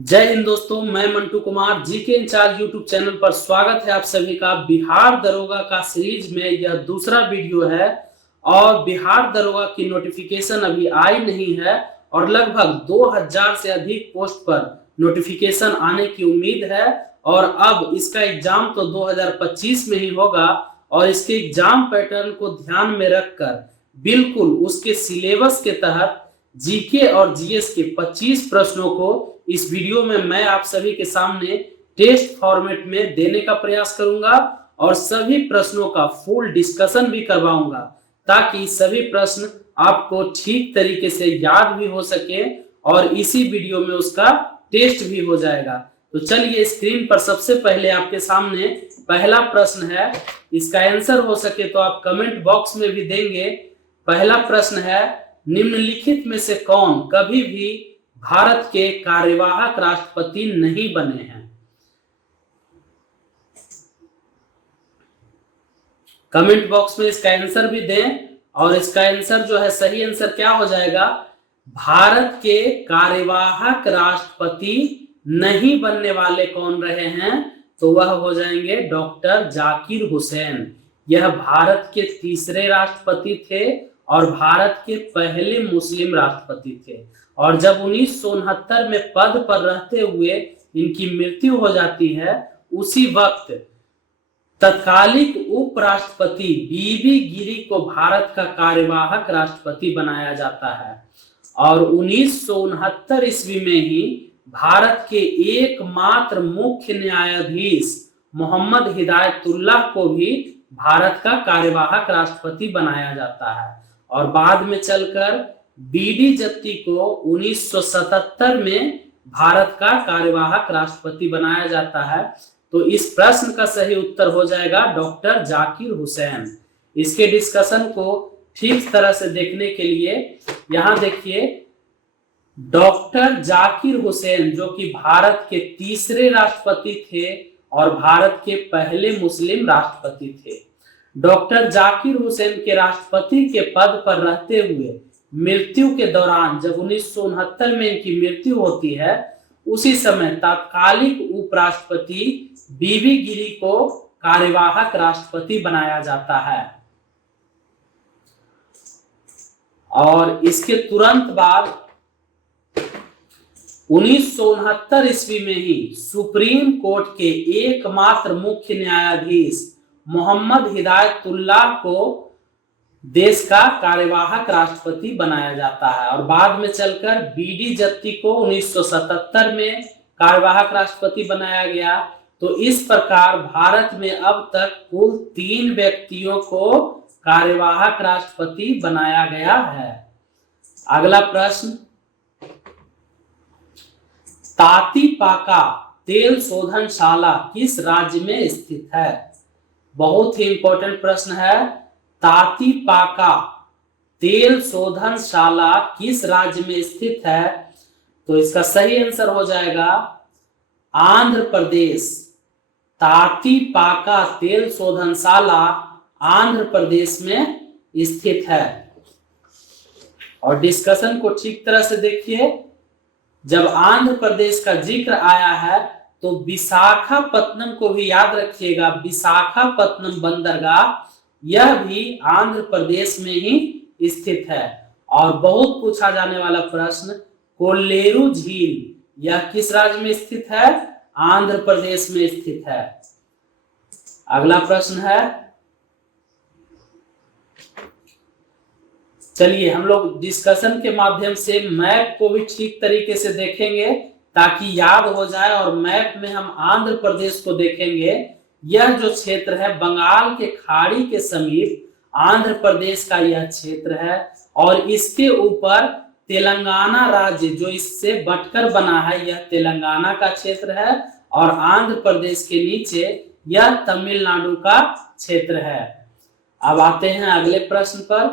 जय हिंद दोस्तों, मैं Mantu Kumar GK in charge YouTube channel पर स्वागत है आप सभी का। बिहार दरोगा का सीरीज में यह दूसरा वीडियो है और बिहार दरोगा की नोटिफिकेशन अभी आई नहीं है और लगभग 2000 से अधिक पोस्ट पर नोटिफिकेशन आने की उम्मीद है। और अब इसका एग्जाम तो 2025 में ही होगा और इसके एग्जाम पैटर्न को ध्यान में रखकर बिल्कुल उसके सिलेबस के तहत जीके और जीएस के 25 प्रश्नों को इस वीडियो में मैं आप सभी के सामने टेस्ट फॉर्मेट में देने का प्रयास करूंगा और सभी प्रश्नों का फुल डिस्कशन भी करवाऊंगा ताकि सभी प्रश्न आपको ठीक तरीके से याद भी हो सके और इसी वीडियो में उसका टेस्ट भी हो जाएगा। तो चलिए, स्क्रीन पर सबसे पहले आपके सामने पहला प्रश्न है। इसका आंसर हो सके तो आप कमेंट बॉक्स में भी देंगे। पहला प्रश्न है, निम्नलिखित में से कौन कभी भी भारत के कार्यवाहक राष्ट्रपति नहीं बने हैं? कमेंट बॉक्स में इसका आंसर भी दें और इसका आंसर जो है, सही आंसर क्या हो जाएगा? भारत के कार्यवाहक राष्ट्रपति नहीं बनने वाले कौन रहे हैं? तो वह हो जाएंगे डॉक्टर जाकिर हुसैन। यह भारत के तीसरे राष्ट्रपति थे और भारत के पहले मुस्लिम राष्ट्रपति थे। और जब 1969 में पद पर रहते हुए इनकी मृत्यु हो जाती है, उसी वक्त तत्कालिक उपराष्ट्रपति बीबी गिरी को भारत का कार्यवाहक राष्ट्रपति बनाया जाता है। और 1969 ईस्वी में ही भारत के एकमात्र मुख्य न्यायाधीश मोहम्मद हिदायतुल्लाह को भी भारत का कार्यवाहक राष्ट्रपति बनाया जाता है। और बाद में चलकर बीडी जत्ती को 1977 में भारत का कार्यवाहक राष्ट्रपति बनाया जाता है। तो इस प्रश्न का सही उत्तर हो जाएगा डॉक्टर जाकिर हुसैन। इसके डिस्कशन को ठीक तरह से देखने के लिए यहां देखिए, डॉक्टर जाकिर हुसैन जो कि भारत के तीसरे राष्ट्रपति थे और भारत के पहले मुस्लिम राष्ट्रपति थे। डॉक्टर जाकिर हुसैन के राष्ट्रपति के पद पर रहते हुए मृत्यु के दौरान जब 1969 में इनकी मृत्यु होती है, उसी समय तत्कालिक उपराष्ट्रपति बीबी गिरी को कार्यवाहक राष्ट्रपति बनाया जाता है। और इसके तुरंत बाद 1969 ईस्वी में ही सुप्रीम कोर्ट के एकमात्र मुख्य न्यायाधीश मोहम्मद हिदायतुल्लाह को देश का कार्यवाहक राष्ट्रपति बनाया जाता है। और बाद में चलकर बीडी जत्ती को 1977 में कार्यवाहक राष्ट्रपति बनाया गया। तो इस प्रकार भारत में अब तक कुल 3 व्यक्तियों को कार्यवाहक राष्ट्रपति बनाया गया है। अगला प्रश्न, तातीपाका तेल शोधनशाला किस राज्य में स्थित है? बहुत ही इंपॉर्टेंट प्रश्न है। तातीपाका तेल शोधनशाला किस राज्य में स्थित है? तो इसका सही आंसर हो जाएगा आंध्र प्रदेश। तातीपाका तेल शोधनशाला आंध्र प्रदेश में स्थित है। और डिस्कशन को ठीक तरह से देखिए, जब आंध्र प्रदेश का जिक्र आया है तो विशाखापत्तनम को भी याद रखिएगा। विशाखापत्तनम बंदरगाह यह भी आंध्र प्रदेश में ही स्थित है। और बहुत पूछा जाने वाला प्रश्न, कोल्लेरू झील यह किस राज्य में स्थित है? आंध्र प्रदेश में स्थित है। अगला प्रश्न है, चलिए हम लोग डिस्कशन के माध्यम से मैप को भी ठीक तरीके से देखेंगे ताकि याद हो जाए। और मैप में हम आंध्र प्रदेश को देखेंगे। यह जो क्षेत्र है बंगाल के खाड़ी के समीप आंध्र प्रदेश का यह क्षेत्र है। और इसके ऊपर तेलंगाना राज्य जो इससे बटकर बना है, यह तेलंगाना का क्षेत्र है। और आंध्र प्रदेश के नीचे यह तमिलनाडु का क्षेत्र है। अब आते हैं अगले प्रश्न पर।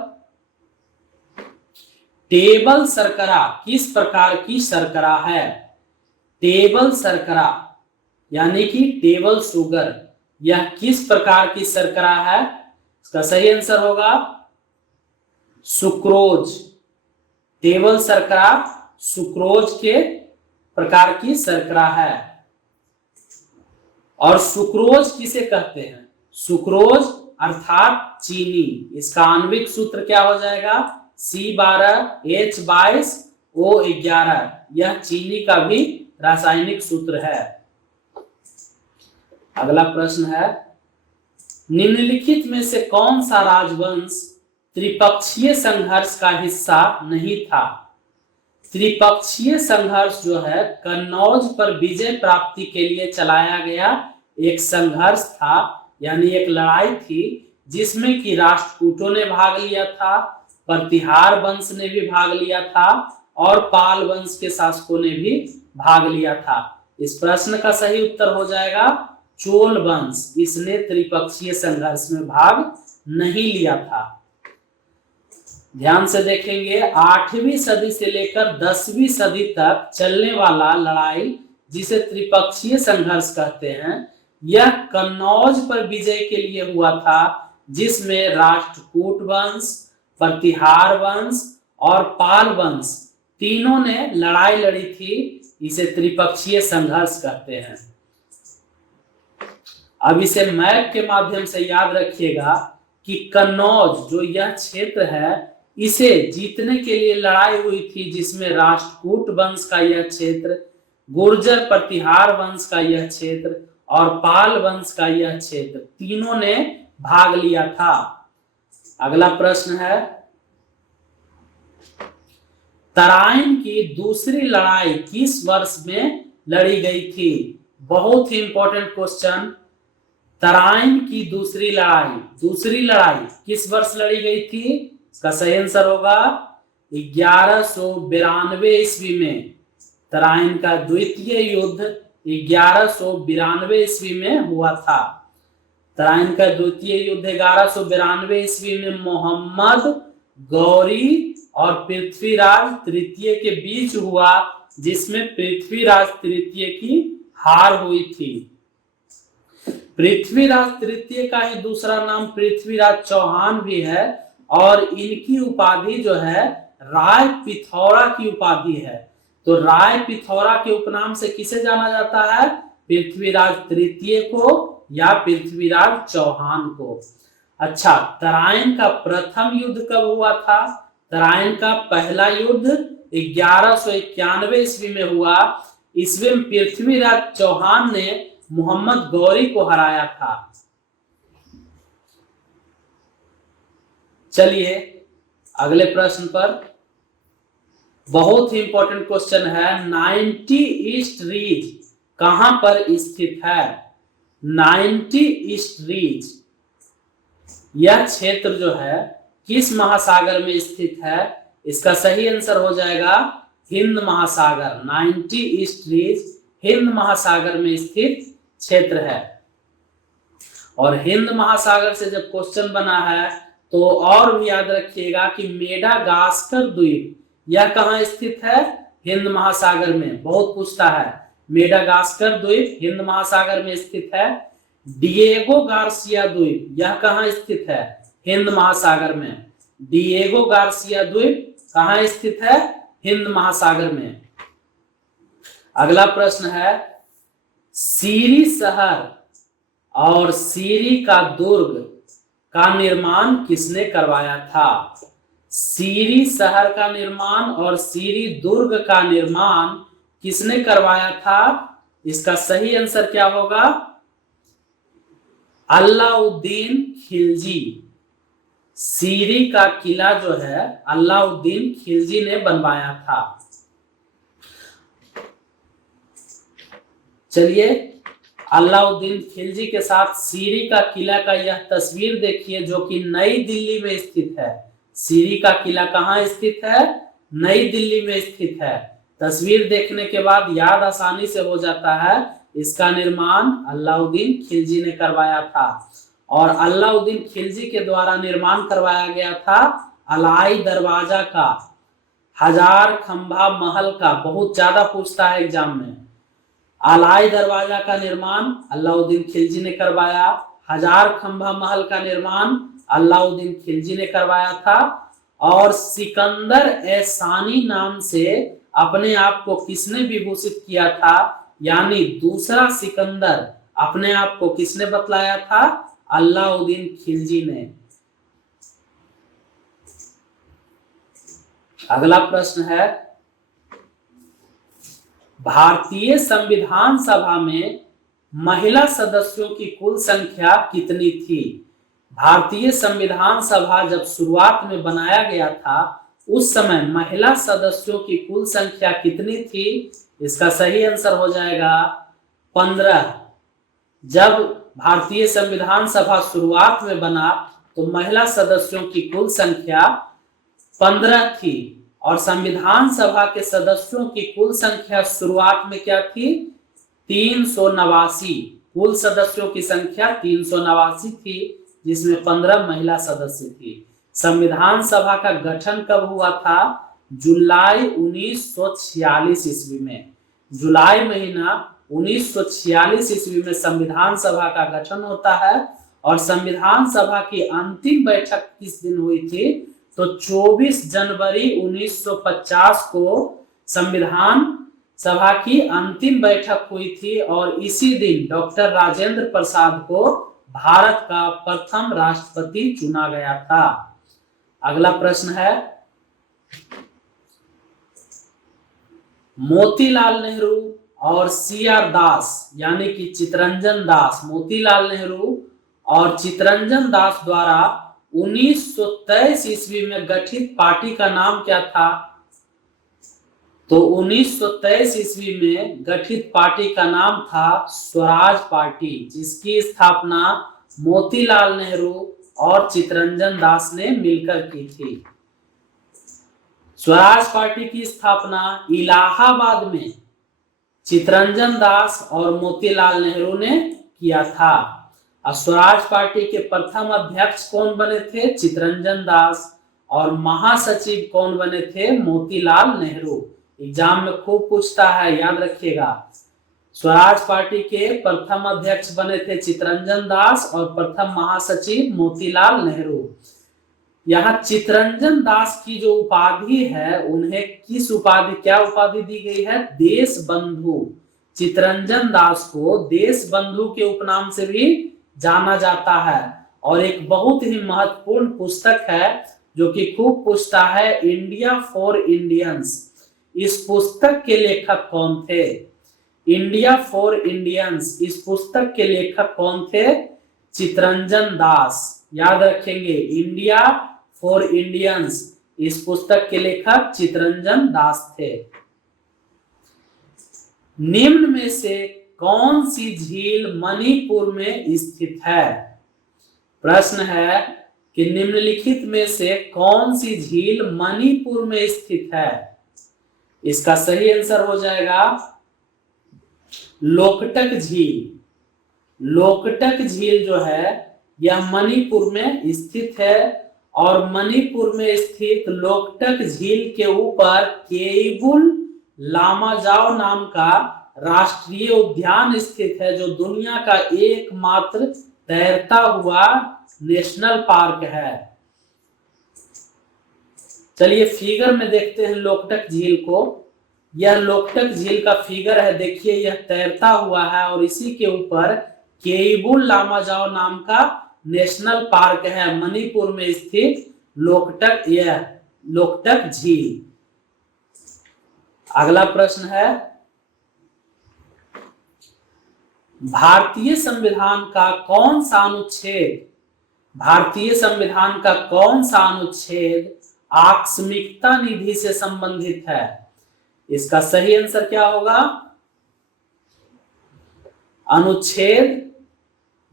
टेबल शर्करा किस प्रकार की शर्करा है? टेबल शर्करा यानी कि टेबल शुगर, यह किस प्रकार की शर्करा है? इसका सही आंसर होगा सुक्रोज। टेबल शर्करा सुक्रोज के प्रकार की शर्करा है। और सुक्रोज किसे कहते हैं? सुक्रोज अर्थात चीनी। इसका आणविक सूत्र क्या हो जाएगा? C12H22O11। यह चीनी का भी रासायनिक सूत्र है। अगला प्रश्न है, निम्नलिखित में से कौन सा राजवंश त्रिपक्षीय संघर्ष का हिस्सा नहीं था? त्रिपक्षीय संघर्ष जो है कन्नौज पर विजय प्राप्ति के लिए चलाया गया एक संघर्ष था, यानी एक लड़ाई थी जिसमें कि राष्ट्रकूटों ने भाग लिया था, प्रतिहार वंश ने भी भाग लिया था और पाल वंश के शासकों ने भी भाग लिया था। इस प्रश्न का सही उत्तर हो जाएगा चोल वंश। इसने त्रिपक्षीय संघर्ष में भाग नहीं लिया था। ध्यान से देखेंगे, 8वीं सदी से लेकर 10वीं सदी तक चलने वाला लड़ाई जिसे त्रिपक्षीय संघर्ष कहते हैं, यह कन्नौज पर विजय के लिए हुआ था, जिसमें राष्ट्रकूट वंश, प्रतिहार वंश और पाल वंश तीनों ने लड़ाई लड़ी थी। इसे त्रिपक्षीय संघर्ष कहते हैं। अब इसे मैप के माध्यम से याद रखिएगा कि कन्नौज जो यह क्षेत्र है, इसे जीतने के लिए लड़ाई हुई थी, जिसमें राष्ट्रकूट वंश का यह क्षेत्र, गुर्जर प्रतिहार वंश का यह क्षेत्र और पाल वंश का यह क्षेत्र तीनों ने भाग लिया था। अगला प्रश्न है, तराइन की दूसरी लड़ाई किस वर्ष में लड़ी गई थी? बहुत ही इंपॉर्टेंट क्वेश्चन। तराइन की दूसरी लड़ाई किस वर्ष लड़ी गई थी? इसका सही आंसर होगा 1192 ईस्वी में। तराइन का द्वितीय युद्ध 1192 ईस्वी में हुआ था। तराइन का द्वितीय युद्ध 1192 ईस्वी में मोहम्मद गौरी और पृथ्वीराज तृतीय के बीच हुआ, जिसमें पृथ्वीराज तृतीय की हार हुई थी। पृथ्वीराज तृतीय का ही दूसरा नाम पृथ्वीराज चौहान भी है और इनकी उपाधि जो है राय पिथौरा की उपाधि है। तो राय पिथौरा के उपनाम से किसे जाना जाता है? पृथ्वीराज तृतीय को या पृथ्वीराज चौहान को। अच्छा, तराइन का प्रथम युद्ध कब हुआ था? तराइन का पहला युद्ध 1191 ईस्वी में हुआ। इसमें पृथ्वीराज चौहान ने मोहम्मद गौरी को हराया था। चलिए अगले प्रश्न पर, बहुत ही इंपॉर्टेंट क्वेश्चन है, 90 ईस्ट रीज कहां पर स्थित है? 90 ईस्ट रीज यह क्षेत्र जो है किस महासागर में स्थित है? इसका सही आंसर हो जाएगा हिंद महासागर। 90 ईस्ट रीज हिंद महासागर में स्थित क्षेत्र है। और हिंद महासागर से जब क्वेश्चन बना है तो और भी याद रखिएगा कि मेडागास्कर द्वीप यह कहां स्थित है? हिंद महासागर में। बहुत पूछता है, मेडागास्कर द्वीप हिंद महासागर में स्थित है। डिएगो गार्सिया द्वीप यह कहां स्थित है? हिंद महासागर में। डिएगो गार्सिया द्वीप कहां स्थित है? हिंद महासागर में। अगला प्रश्न है, सीरी शहर और सीरी का दुर्ग का निर्माण किसने करवाया था? सीरी शहर का निर्माण और सीरी दुर्ग का निर्माण किसने करवाया था? इसका सही आंसर क्या होगा? अलाउद्दीन खिलजी। सीरी का किला जो है अलाउद्दीन खिलजी ने बनवाया था। चलिए अलाउद्दीन खिलजी के साथ सीरी का किला का यह तस्वीर देखिए, जो कि नई दिल्ली में स्थित है। सीरी का किला कहाँ स्थित है? नई दिल्ली में स्थित है। तस्वीर देखने के बाद याद आसानी से हो जाता है, इसका निर्माण अलाउद्दीन खिलजी ने करवाया था। और अलाउद्दीन खिलजी के द्वारा निर्माण करवाया गया था अलाई दरवाजा का, हजार खंभा महल का। बहुत ज्यादा पूछता है एग्जाम में। अलाई दरवाजा का निर्माण अलाउद्दीन खिलजी ने करवाया। हजार खंभा महल का निर्माण अलाउद्दीन खिलजी ने करवाया था। और सिकंदर एसानी नाम से अपने आप को किसने विभूषित किया था, यानी दूसरा सिकंदर अपने आप को किसने बतलाया था, अलाउद्दीन खिलजी ने। अगला प्रश्न है, भारतीय संविधान सभा में महिला सदस्यों की कुल संख्या कितनी थी। भारतीय संविधान सभा जब शुरुआत में बनाया गया था उस समय महिला सदस्यों की कुल संख्या कितनी थी। इसका सही आंसर हो जाएगा 15। जब भारतीय संविधान सभा शुरुआत में बना तो महिला सदस्यों की कुल संख्या 15 थी और संविधान सभा के सदस्यों की कुल संख्या शुरुआत में क्या थी, 389। कुल सदस्यों की संख्या 389 थी जिसमें 15 महिला सदस्य थी। संविधान सभा का गठन कब हुआ था, जुलाई 1946 ईस्वी में। जुलाई महीना 1946 ईस्वी में संविधान सभा का गठन होता है और संविधान सभा की अंतिम बैठक किस दिन हुई थी, तो 24 जनवरी 1950 को संविधान सभा की अंतिम बैठक हुई थी और इसी दिन डॉक्टर राजेंद्र प्रसाद को भारत का प्रथम राष्ट्रपति चुना गया था। अगला प्रश्न है, मोतीलाल नेहरू और CR दास यानी कि चितरंजन दास, मोतीलाल नेहरू और चितरंजन दास द्वारा 1923 ईस्वी में गठित पार्टी का नाम क्या था। तो 1923 ईस्वी में गठित पार्टी का नाम था स्वराज पार्टी, जिसकी स्थापना मोतीलाल नेहरू और चितरंजन दास ने मिलकर की थी। स्वराज पार्टी की स्थापना इलाहाबाद में चितरंजन दास और मोतीलाल नेहरू ने किया था। स्वराज पार्टी के प्रथम अध्यक्ष कौन बने थे, चितरंजन दास, और महासचिव कौन बने थे, मोतीलाल नेहरू। एग्जाम में खूब पूछता है, याद रखिएगा। स्वराज पार्टी के प्रथम अध्यक्ष बने थे चितरंजन दास और प्रथम महासचिव मोतीलाल नेहरू। यहाँ चितरंजन दास की जो उपाधि है, उन्हें किस उपाधि, क्या उपाधि दी गई है, देश बंधु। चितरंजन दास को देश बंधु के उपनाम से भी जाना जाता है। और एक बहुत ही महत्वपूर्ण पुस्तक है जो कि खूब पूछता है, इंडिया फॉर इंडियंस। इस पुस्तक के लेखक कौन थे, इंडिया फॉर इंडियंस, इस पुस्तक के लेखक कौन थे, चितरंजन दास। याद रखेंगे, इंडिया फॉर इंडियंस, इस पुस्तक के लेखक चितरंजन दास थे। निम्न में से कौन सी झील मणिपुर में स्थित है। प्रश्न है कि निम्नलिखित में से कौन सी झील मणिपुर में स्थित है। इसका सही आंसर हो जाएगा लोकटक झील। लोकटक झील जो है यह मणिपुर में स्थित है और मणिपुर में स्थित लोकटक झील के ऊपर केइबुल लामाजाओ नाम का राष्ट्रीय उद्यान स्थित है, जो दुनिया का एकमात्र तैरता हुआ नेशनल पार्क है। चलिए फिगर में देखते हैं लोकटक झील को। यह लोकटक झील का फिगर है, देखिए यह तैरता हुआ है और इसी के ऊपर केइबुल लामाजाओ नाम का नेशनल पार्क है, मणिपुर में स्थित लोकटक, यह लोकटक झील। अगला प्रश्न है, भारतीय संविधान का कौन सा अनुच्छेद, भारतीय संविधान का कौन सा अनुच्छेद आकस्मिकता निधि से संबंधित है। इसका सही आंसर क्या होगा, अनुच्छेद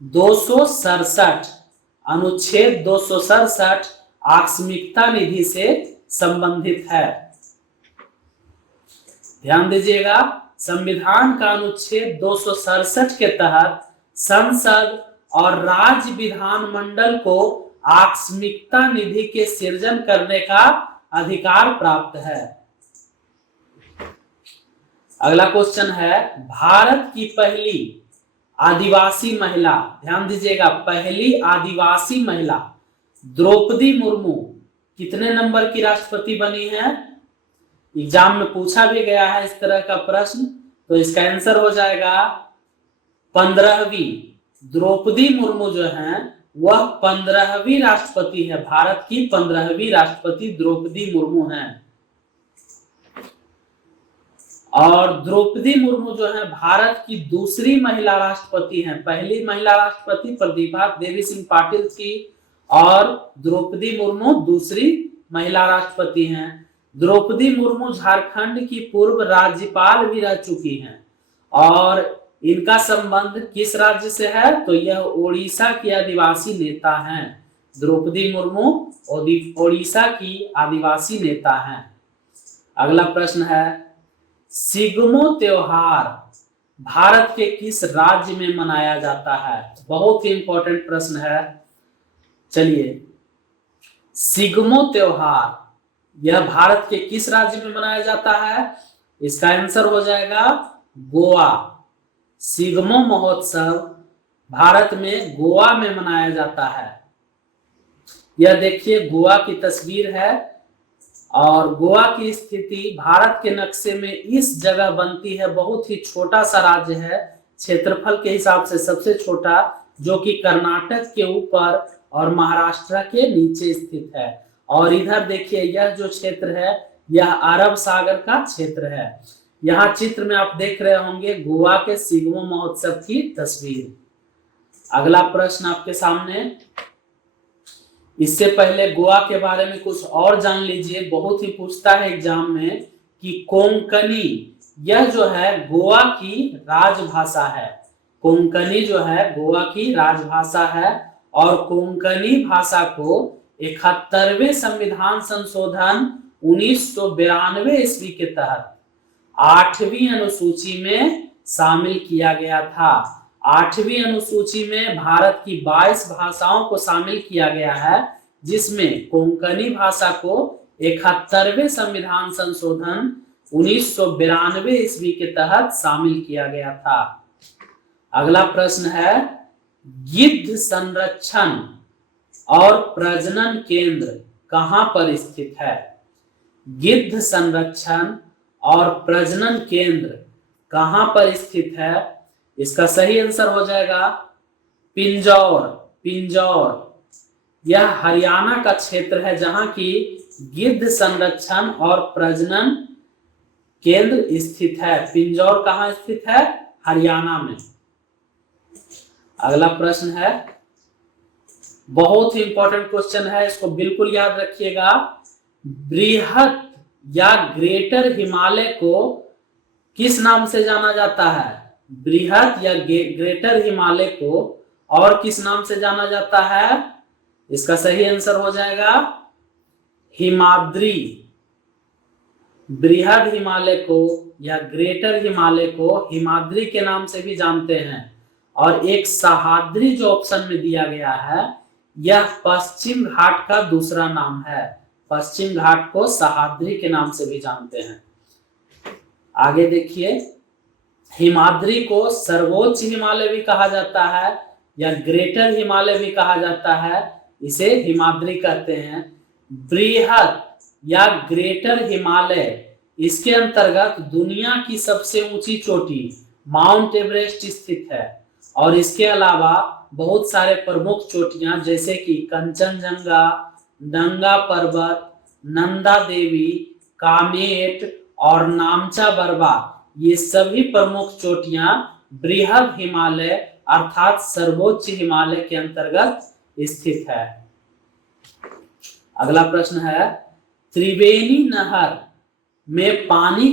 267। अनुच्छेद 267 आकस्मिकता निधि से संबंधित है। ध्यान दीजिएगा, संविधान का अनुच्छेद 267 के तहत संसद और राज्य विधानमंडल को आकस्मिकता निधि के सृजन करने का अधिकार प्राप्त है। अगला क्वेश्चन है, भारत की पहली आदिवासी महिला, ध्यान दीजिएगा, पहली आदिवासी महिला द्रौपदी मुर्मू कितने नंबर की राष्ट्रपति बनी है। एग्जाम में पूछा भी गया है इस तरह का प्रश्न। तो इसका आंसर हो जाएगा 15वीं। द्रौपदी मुर्मू जो है वह 15वीं राष्ट्रपति है, भारत की 15वीं राष्ट्रपति द्रौपदी मुर्मू हैं। और द्रौपदी मुर्मू जो है भारत की दूसरी महिला राष्ट्रपति हैं। पहली महिला राष्ट्रपति प्रतिभा देवी सिंह पाटिल थी और द्रौपदी मुर्मू दूसरी महिला राष्ट्रपति हैं। द्रौपदी मुर्मू झारखंड की पूर्व राज्यपाल भी रह चुकी हैं और इनका संबंध किस राज्य से है, तो यह ओडिशा की आदिवासी नेता हैं। द्रौपदी मुर्मू ओडिशा की आदिवासी नेता हैं। अगला प्रश्न है, सिग्मो त्योहार भारत के किस राज्य में मनाया जाता है? बहुत ही इंपॉर्टेंट प्रश्न है। चलिए, सिग्मो त्योहार यह भारत के किस राज्य में मनाया जाता है? इसका आंसर हो जाएगा गोवा। सिग्मो महोत्सव भारत में गोवा में मनाया जाता है। यह देखिए गोवा की तस्वीर है और गोवा की स्थिति भारत के नक्शे में इस जगह बनती है। बहुत ही छोटा सा राज्य है, क्षेत्रफल के हिसाब से सबसे छोटा, जो कि कर्नाटक के ऊपर और महाराष्ट्र के नीचे स्थित है। और इधर देखिए यह जो क्षेत्र है यह अरब सागर का क्षेत्र है। यहाँ चित्र में आप देख रहे होंगे गोवा के सिग्मो महोत्सव की तस्वीर। अगला प्रश्न आपके सामने। इससे पहले गोवा के बारे में कुछ और जान लीजिए। बहुत ही पूछता है एग्जाम में कि कोंकणी यह जो है गोवा की राजभाषा है। कोंकणी जो है गोवा की राजभाषा है और कोंकणी भाषा को 71वें संविधान संशोधन 1992 ईस्वी के तहत 8वीं अनुसूची में शामिल किया गया था। 8वीं अनुसूची में भारत की 22 भाषाओं को शामिल किया गया है, जिसमें कोंकणी भाषा को 71वें संविधान संशोधन 1992 ईस्वी के तहत शामिल किया गया था। अगला प्रश्न है, गिद्ध संरक्षण और प्रजनन केंद्र कहां पर स्थित है? गिद्ध संरक्षण और प्रजनन केंद्र कहां पर स्थित है? इसका सही आंसर हो जाएगा पिंजौर। पिंजौर यह हरियाणा का क्षेत्र है जहां की गिद्ध संरक्षण और प्रजनन केंद्र स्थित है। पिंजौर कहां स्थित है? हरियाणा में। अगला प्रश्न है, बहुत ही इंपॉर्टेंट क्वेश्चन है, इसको बिल्कुल याद रखिएगा। बृहत या ग्रेटर हिमालय को किस नाम से जाना जाता है? बृहत या ग्रेटर हिमालय को और किस नाम से जाना जाता है? इसका सही आंसर हो जाएगा हिमाद्री। बृहद हिमालय को या ग्रेटर हिमालय को हिमाद्री के नाम से भी जानते हैं। और एक सह्याद्री जो ऑप्शन में दिया गया है यह पश्चिम घाट का दूसरा नाम है। पश्चिम घाट को सह्याद्री के नाम से भी जानते हैं। आगे देखिए, हिमाद्री को सर्वोच्च हिमालय भी कहा जाता है या ग्रेटर हिमालय भी कहा जाता है, इसे हिमाद्री कहते हैं। बृहद या ग्रेटर हिमालय, इसके अंतर्गत दुनिया की सबसे ऊंची चोटी माउंट एवरेस्ट स्थित है और इसके अलावा बहुत सारे प्रमुख चोटियां जैसे कि कंचनजंगा, नंगा पर्वत, नंदा देवी, कामेट और नामचा बरवा, ये सभी प्रमुख चोटियां बृहद हिमालय अर्थात सर्वोच्च हिमालय के अंतर्गत स्थित है। अगला प्रश्न है, त्रिवेणी नहर में पानी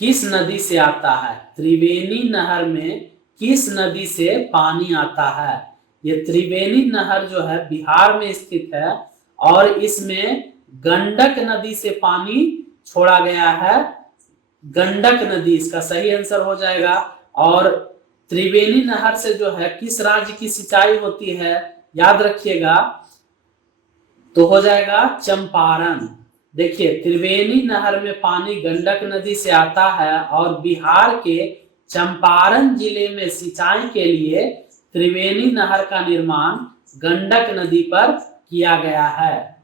किस नदी से आता है? त्रिवेणी नहर में किस नदी से पानी आता है? ये त्रिवेणी नहर जो है बिहार में स्थित है और इसमें गंडक नदी से पानी छोड़ा गया है। गंडक नदी इसका सही आंसर हो जाएगा। और त्रिवेणी नहर से जो है किस राज्य की सिंचाई होती है याद रखिएगा, तो हो जाएगा चंपारण। देखिए, त्रिवेणी नहर में पानी गंडक नदी से आता है और बिहार के चंपारण जिले में सिंचाई के लिए त्रिवेणी नहर का निर्माण गंडक नदी पर किया गया है।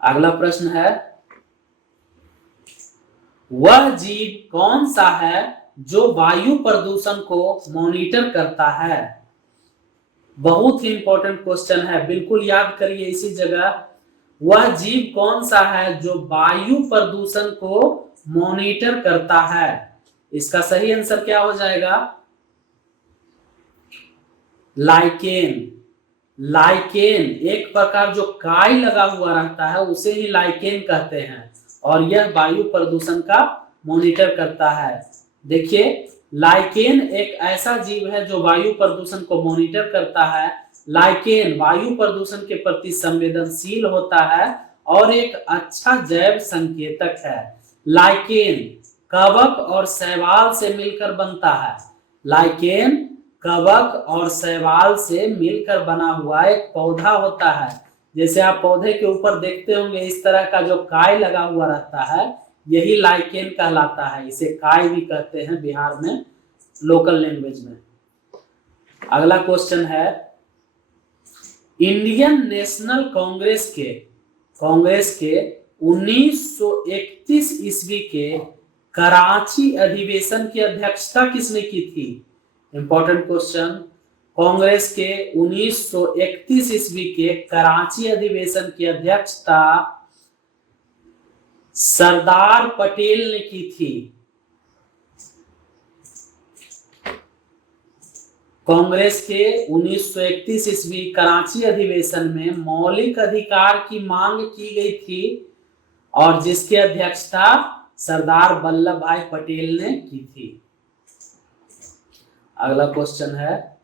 अगला प्रश्न है, वह जीव कौन सा है जो वायु प्रदूषण को मॉनिटर करता है? बहुत ही इंपॉर्टेंट क्वेश्चन है, बिल्कुल याद करिए इसी जगह। वह जीव कौन सा है जो वायु प्रदूषण को मॉनिटर करता है? इसका सही आंसर क्या हो जाएगा? लाइकेन। लाइकेन एक प्रकार जो काई लगा हुआ रहता है उसे ही लाइकेन कहते हैं, और यह वायु प्रदूषण का मॉनिटर करता है। देखिए, लाइकेन एक ऐसा जीव है जो वायु प्रदूषण को मॉनिटर करता है। लाइकेन वायु प्रदूषण के प्रति संवेदनशील होता है और एक अच्छा जैव संकेतक है। लाइकेन कवक और शैवाल से मिलकर बनता है। लाइकेन कवक और शैवाल से मिलकर बना हुआ एक पौधा होता है। जैसे आप पौधे के ऊपर देखते होंगे इस तरह का जो काई लगा हुआ रहता है, यही लाइकेन कहलाता है। इसे काई भी कहते हैं बिहार में लोकल लैंग्वेज में। अगला क्वेश्चन है, इंडियन नेशनल कांग्रेस के 1931 ईस्वी के कराची अधिवेशन की अध्यक्षता किसने की थी? Important question. कांग्रेस के 1931 ईस्वी के कराची अधिवेशन की अध्यक्षता सरदार पटेल ने की थी। कांग्रेस के 1931 ईस्वी कराची अधिवेशन में मौलिक अधिकार की मांग की गई थी और जिसकी अध्यक्षता सरदार वल्लभ भाई पटेल ने की थी। अगला क्वेश्चन है,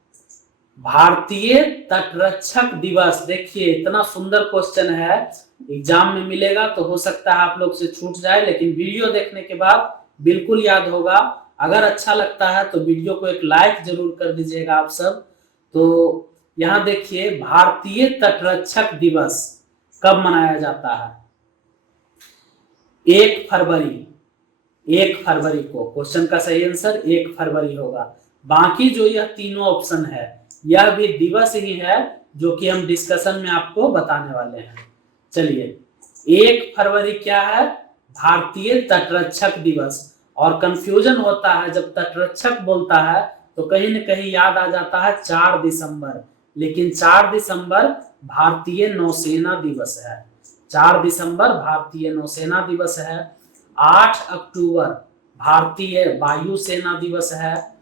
भारतीय तटरक्षक दिवस। देखिए इतना सुंदर क्वेश्चन है, एग्जाम में मिलेगा तो हो सकता है आप लोग से छूट जाए, लेकिन वीडियो देखने के बाद बिल्कुल याद होगा। अगर अच्छा लगता है तो वीडियो को एक लाइक जरूर कर दीजिएगा आप सब। तो यहाँ देखिए, भारतीय तटरक्षक दिवस कब मनाया जाता है? 1 फरवरी को। क्वेश्चन का सही आंसर 1 फरवरी होगा। बाकी जो यह तीनों ऑप्शन है यह भी दिवस ही है जो कि हम डिस्कशन में आपको बताने वाले हैं। चलिए, 1 फरवरी क्या है? भारतीय तटरक्षक दिवस। और कंफ्यूजन होता है जब तटरक्षक बोलता है तो कहीं न कहीं याद आ जाता है 4 दिसंबर, लेकिन 4 दिसंबर भारतीय नौसेना दिवस है। 4 दिसंबर भारतीय नौसेना दिवस है। 8 अक्टूबर भारतीय वायुसेना दिवस है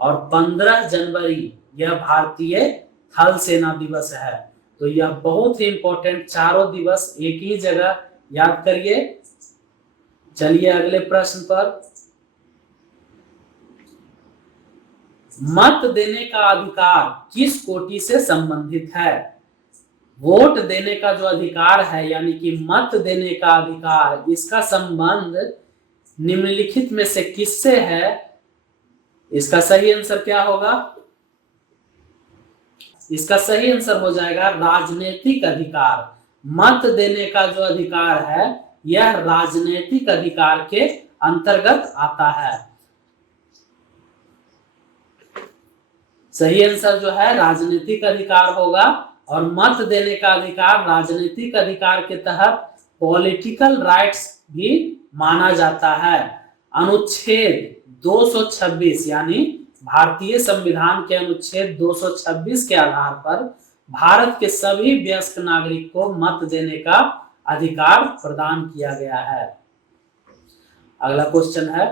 और 15 जनवरी यह भारतीय थल सेना दिवस है। तो यह बहुत ही इंपॉर्टेंट चारों दिवस एक ही जगह याद करिए। चलिए अगले प्रश्न पर। मत देने का अधिकार किस कोटि से संबंधित है? वोट देने का जो अधिकार है यानी कि मत देने का अधिकार, इसका संबंध निम्नलिखित में से किससे है? इसका सही आंसर क्या होगा? इसका सही आंसर हो जाएगा राजनीतिक अधिकार। मत देने का जो अधिकार है यह राजनीतिक अधिकार के अंतर्गत आता है। सही आंसर जो है राजनीतिक अधिकार होगा, और मत देने का अधिकार राजनीतिक अधिकार के तहत पॉलिटिकल राइट्स भी माना जाता है। अनुच्छेद 226 यानी भारतीय संविधान के अनुच्छेद 226 के आधार पर भारत के सभी वयस्क नागरिक को मत देने का अधिकार प्रदान किया गया है। अगला क्वेश्चन है,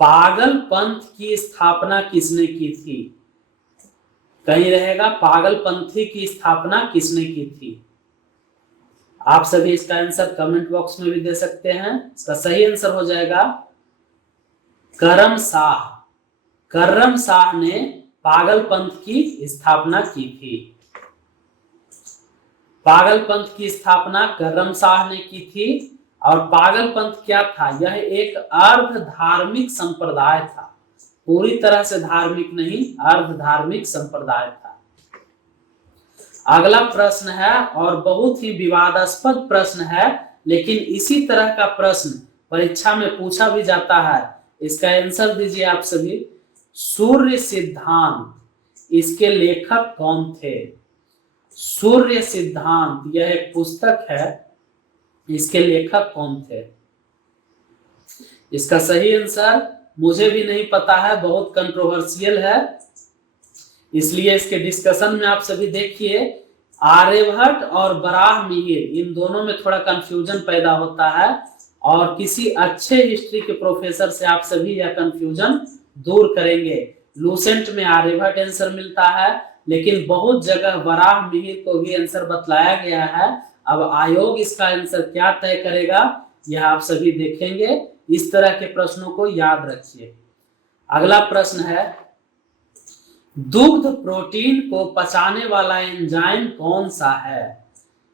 पागल पंथ की स्थापना किसने की थी? कहीं रहेगा पागलपंथी की स्थापना किसने की थी? आप सभी इसका आंसर कमेंट बॉक्स में भी दे सकते हैं। इसका सही आंसर हो जाएगा करम शाह। करम शाह ने पागलपंथ की स्थापना की थी। पागलपंथ की स्थापना करम शाह ने की थी। और पागलपंथ क्या था? यह एक अर्ध धार्मिक संप्रदाय था, पूरी तरह से धार्मिक नहीं, अर्ध धार्मिक संप्रदाय था। अगला प्रश्न है और बहुत ही विवादास्पद प्रश्न है, लेकिन इसी तरह का प्रश्न परीक्षा में पूछा भी जाता है। इसका आंसर दीजिए आप सभी। सूर्य सिद्धांत, इसके लेखक कौन थे? सूर्य सिद्धांत यह एक पुस्तक है, इसके लेखक कौन थे? इसका सही आंसर मुझे भी नहीं पता है, बहुत कंट्रोवर्शियल है, इसलिए इसके डिस्कशन में आप सभी देखिए। आर्यभट्ट और बराहमिहिर, इन दोनों में थोड़ा कंफ्यूजन पैदा होता है, और किसी अच्छे हिस्ट्री के प्रोफेसर से आप सभी यह कंफ्यूजन दूर करेंगे। लूसेंट में आर्यभट्ट आंसर मिलता है, लेकिन बहुत जगह बराहमिहिर को भी आंसर बतलाया गया है। अब आयोग इसका आंसर क्या तय करेगा यह आप सभी देखेंगे। इस तरह के प्रश्नों को याद रखिए। अगला प्रश्न है, दुग्ध प्रोटीन को पचाने वाला एंजाइम कौन सा है?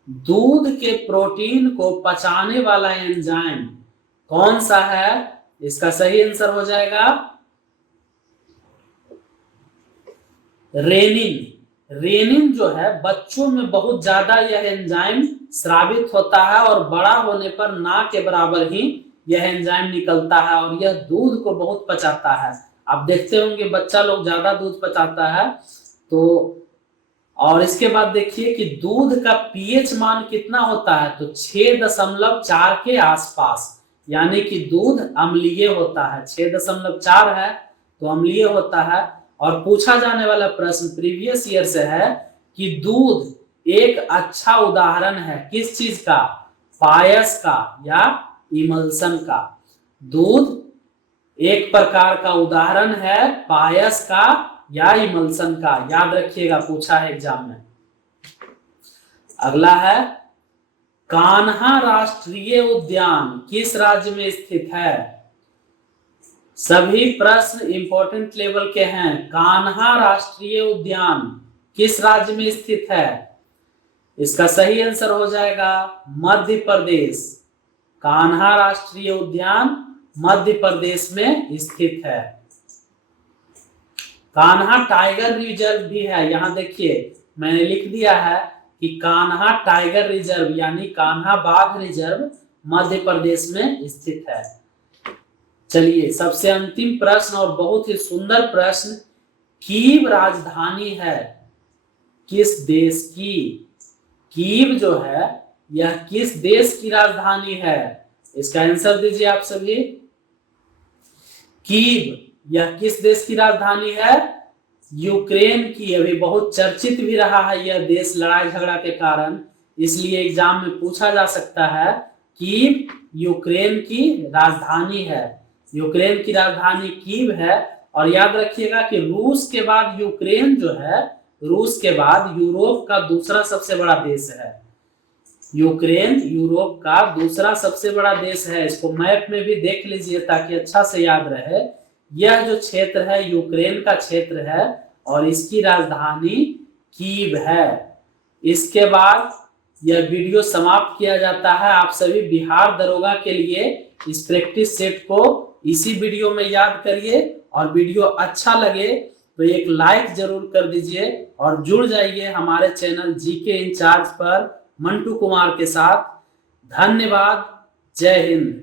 दूध के प्रोटीन को पचाने वाला एंजाइम कौन सा है? इसका सही आंसर हो जाएगा रेनिन। रेनिन जो है, बच्चों में बहुत ज्यादा यह एंजाइम स्रावित होता है और बड़ा होने पर ना के बराबर ही यह एंजाइम निकलता है, और यह दूध को बहुत पचाता है। आप देखते होंगे बच्चा लोग ज्यादा दूध पचाता है तो। और इसके बाद देखिए कि दूध का पीएच मान कितना होता है, तो 6.4 के आसपास, यानी कि दूध अम्लीय होता है। 6.4 है तो अम्लीय होता है। और पूछा जाने वाला प्रश्न प्रीवियस ईयर से है कि दूध एक अच्छा उदाहरण है किस चीज का? पायस का या इमल्सन का। दूध एक प्रकार का उदाहरण है पायस का या इमल्सन का, याद रखिएगा, पूछा है एग्जाम में। अगला है, कान्हा राष्ट्रीय उद्यान किस राज्य में स्थित है? सभी प्रश्न इंपॉर्टेंट लेवल के हैं। कान्हा राष्ट्रीय उद्यान किस राज्य में स्थित है? इसका सही आंसर हो जाएगा मध्य प्रदेश। कान्हा राष्ट्रीय उद्यान मध्य प्रदेश में स्थित है। कान्हा टाइगर रिजर्व भी है, यहां देखिए मैंने लिख दिया है कि कान्हा टाइगर रिजर्व यानी कान्हा बाघ रिजर्व मध्य प्रदेश में स्थित है। चलिए सबसे अंतिम प्रश्न और बहुत ही सुंदर प्रश्न, कीव राजधानी है किस देश की? कीव जो है यह किस देश की राजधानी है? इसका आंसर दीजिए आप सभी। कीव यह किस देश की राजधानी है? यूक्रेन की। अभी बहुत चर्चित भी रहा है यह देश लड़ाई झगड़ा के कारण, इसलिए एग्जाम में पूछा जा सकता है। कीव यूक्रेन की राजधानी है। यूक्रेन की राजधानी कीव है। और याद रखिएगा कि रूस के बाद यूक्रेन जो है, रूस के बाद यूरोप का दूसरा सबसे बड़ा देश है। यूक्रेन यूरोप का दूसरा सबसे बड़ा देश है। इसको मैप में भी देख लीजिए ताकि अच्छा से याद रहे। यह जो क्षेत्र है यूक्रेन का क्षेत्र है और इसकी राजधानी कीव है। इसके बाद यह वीडियो समाप्त किया जाता है। आप सभी बिहार दरोगा के लिए इस प्रैक्टिस सेट को इसी वीडियो में याद करिए, और वीडियो अच्छा लगे तो एक लाइक जरूर कर दीजिए और जुड़ जाइए हमारे चैनल जीके इंचार्ज पर मंटू कुमार के साथ। धन्यवाद। जय हिंद।